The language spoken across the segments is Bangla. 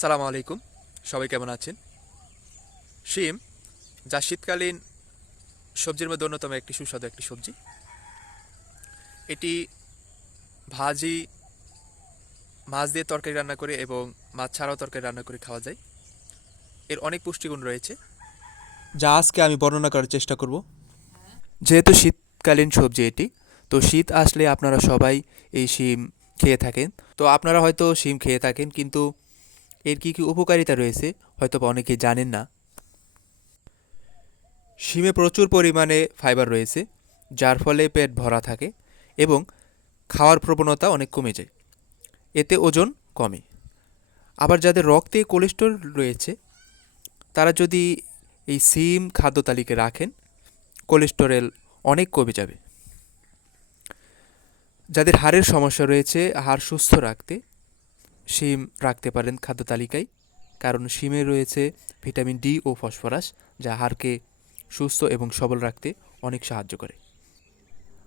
সালাম আলাইকুম। সবাই কেমন আছেন? শিম, যা শীতকালীন সবজির মধ্যে অন্যতম একটি সুস্বাদু একটি সবজি। এটি ভাজি, মাছ দিয়ে তরকারি রান্না করে এবং মাছ ছাড়াও তরকারি রান্না করে খাওয়া যায়। এর অনেক পুষ্টিগুণ রয়েছে। যা আজকে আমি বর্ণনা করার চেষ্টা করব। যেহেতু শীতকালীন সবজি এটি, তো শীত আসলে আপনারা সবাই এই শিম খেয়ে থাকেন। তো আপনারা হয়তো শিম খেয়ে থাকেন, কিন্তু এর কী কী উপকারিতা রয়েছে? হয়তো বা অনেকেই জানেন না। শিমে প্রচুর পরিমাণে ফাইবার রয়েছে, যার ফলে পেট ভরা থাকে এবং খাওয়ার প্রবণতা অনেক কমে যায়। এতে ওজন কমে। আবার যাদের রক্তে কোলেস্টেরল রয়েছে, তারা যদি এই সিম খাদ্য তালিকায় রাখেন কোলেস্টেরল অনেক কমে যাবে। যাদের হাড়ের সমস্যা রয়েছে, হাড় সুস্থ রাখতে শিম রাখতে পারেন খাদ্য তালিকায়, কারণ শিমে রয়েছে ভিটামিন ডি ও ফসফরাস, যা হাড়কে সুস্থ এবং সবল রাখতে অনেক সাহায্য করে।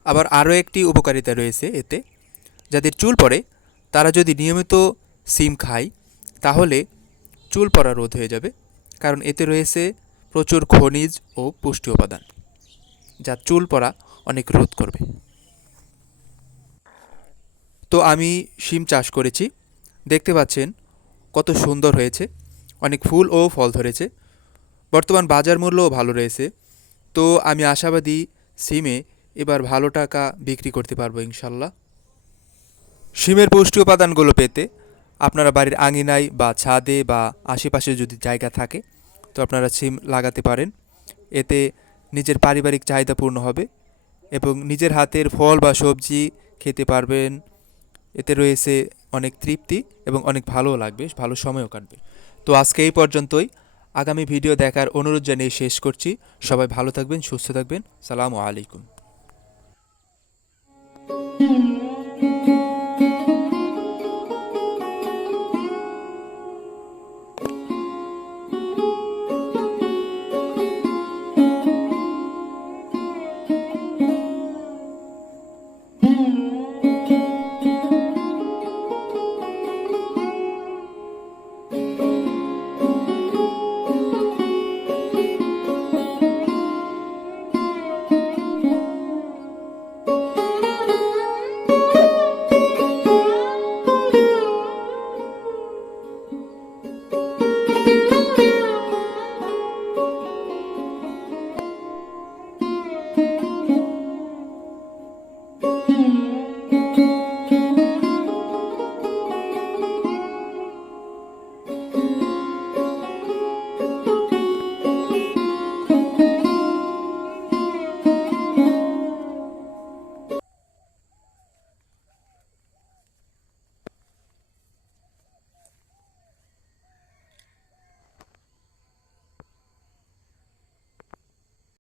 আবার আরও একটি উপকারিতা রয়েছে এতে, যাদের চুল পড়ে, তারা যদি নিয়মিত সিম খায়, তাহলে চুল পড়া রোধ হয়ে যাবে, কারণ এতে রয়েছে প্রচুর খনিজ ও পুষ্টি উপাদান, যা চুল পড়া অনেক রোধ করবে। তো আমি শিম চাষ করেছি দেখতে পাচ্ছেন কত সুন্দর হয়েছে। অনেক ফুল ও ফল ধরেছে। বর্তমান বাজার মূল্যও ভালো রয়েছে। তো আমি আশাবাদী সিমে এবার ভালো টাকা বিক্রি করতে পারব ইনশাল্লাহ। সিমের পুষ্টি উপাদানগুলো পেতে আপনারা বাড়ির আঙিনায় বা ছাদে বা আশেপাশে যদি জায়গা থাকে, তো আপনারা সিম লাগাতে পারেন। এতে নিজের পারিবারিক চাহিদা পূর্ণ হবে এবং নিজের হাতের ফল বা সবজি খেতে পারবেন এতে রয়েছে অনেক তৃপ্তি এবং অনেক ভালোও লাগবে, ভালো সময়ও কাটবে। তো আজকে এই পর্যন্তই। আগামী ভিডিও দেখার অনুরোধ জানিয়ে শেষ করছি। সবাই ভালো থাকবেন, সুস্থ থাকবেন। সালামু আলাইকুম।